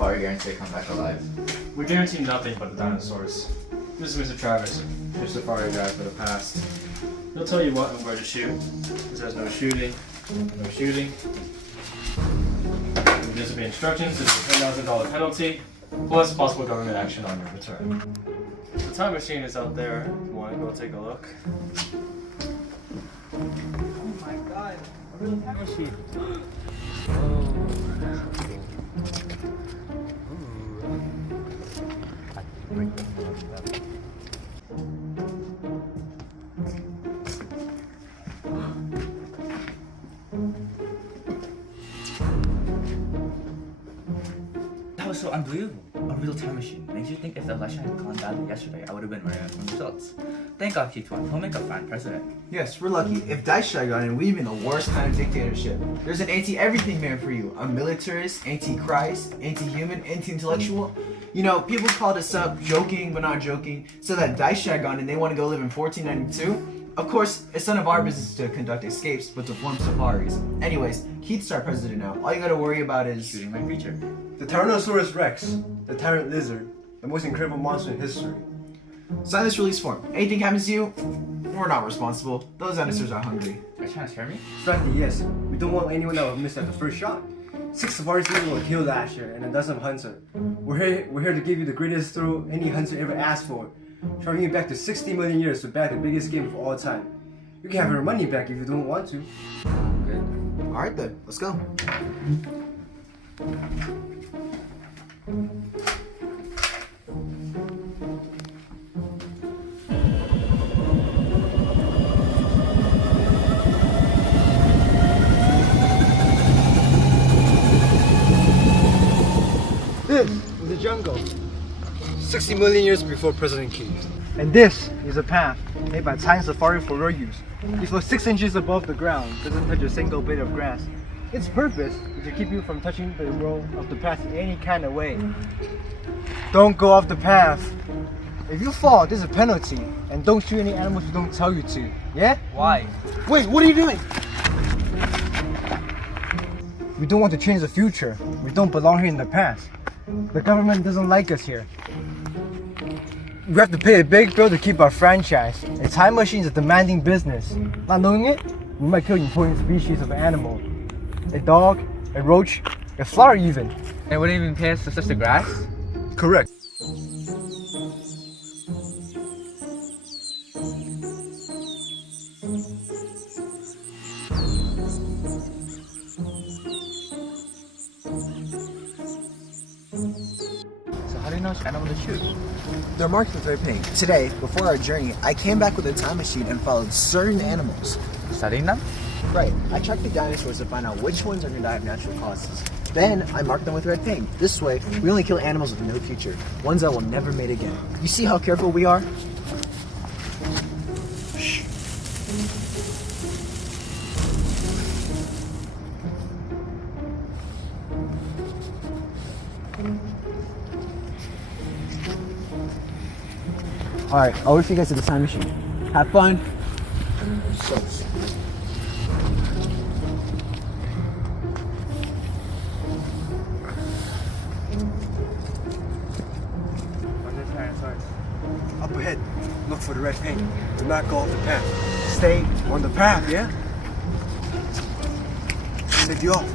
Safari guarantee to come back alive? We guarantee nothing but the dinosaurs. This is Mr. Travis, your safari guide for the past. He'll tell you what and where to shoot. It says no shooting, no shooting. This will be instructions, this is a $10,000 penalty, plus possible government action on your return. The time machine is out there if you want to go take a look. Oh my god, a real time machine. That was so unbelievable. A real time machine. Makes you think if the election had gone badly yesterday, I would have been running from results. Thank God Keith won. He'll make a fine president. Yes, we're lucky. If Dice tried on it, we'd be in the worst kind of dictatorship. There's an anti-everything man for you. A militarist, anti-Christ, anti-human, anti-intellectual. You know, people called us up joking but not joking, so that Dice Dragon and they want to go live in 1492. Of course, it's none of our business to conduct escapes, but to form safaris. Anyways, Keith's our president now. All you gotta worry about is Shooting my creature. The Tyrannosaurus Rex, the tyrant lizard, the most incredible monster in history. sign this release form. Anything happens to you, we're not responsible. Those dinosaurs are hungry. Are you trying to scare me? Frankly, yes. We don't want anyone that will miss at the first shot. 6 safari seasons were killed last year and a dozen hunter. We're here to give you the greatest thrill any hunter ever asked for. Traveling you back to 60 million years to back the biggest game of all time. You can have your money back if you don't want to. Good. Alright then, let's go. This is the jungle. 60 million years before President Keith. And this is a path made by Time Safari for road use. It floats 6 inches above the ground, doesn't touch a single blade of grass. Its purpose is to keep you from touching the road of the path in any kind of way. Don't go off the path. If you fall, there's a penalty. And don't shoot any animals we don't tell you to. Yeah? Why? Wait, what are you doing? We don't want to change the future. We don't belong here in the past. The government doesn't like us here. We have to pay a big bill to keep our franchise. A time machine is a demanding business. Not knowing it, we might kill important species of animal. A dog, a roach, a flower even. They wouldn't even pay us to touch the grass? Correct. So how do you know which animal to shoot? They're marked with red paint. Today, before our journey, I came back with a time machine and followed certain animals. Studying them? Right, I tracked the dinosaurs to find out which ones are gonna die of natural causes. Then, I marked them with red paint. This way, we only kill animals with no future. Ones that will never mate again. You see how careful we are? Shh. Alright, I'll wait for you guys at the time machine. Have fun. Up ahead, look for the red paint. Do not go off the path. Stay on the path, yeah? Take you off.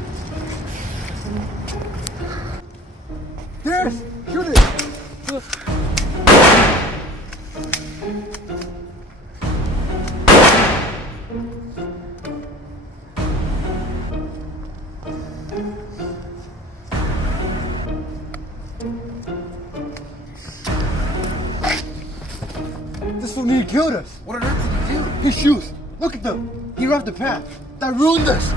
There! Shoot it! This fool nearly killed us. What on earth did he do? His shoes. Look at them. He ran off the path. That ruined us.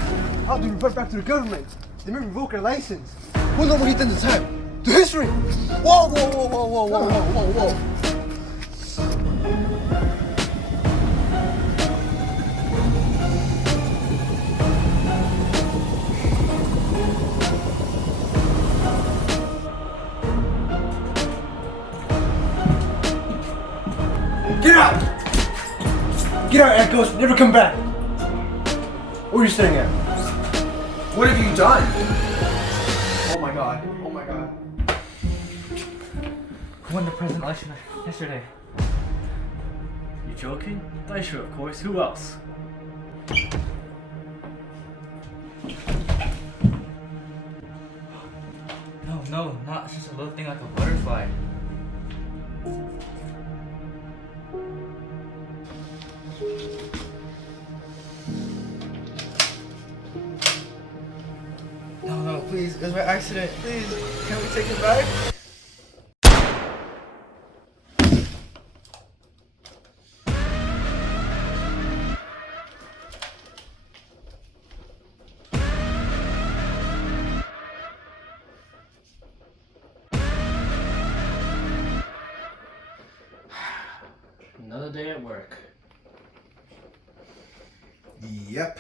How do we report back to the government? They may revoke our license. We'll know what he did this time. To history. Whoa, whoa, whoa, whoa, whoa, whoa, whoa, whoa, whoa. Get out! Get out, Echoes! Never come back! What are you staring at? What have you done? Oh my god, oh my god. Who won the president election yesterday? You joking? Daisha, of course. Who else? No, not it's just a little thing like a butterfly. No, please, it was by accident. Please, can we take it back? Another day at work. Yep.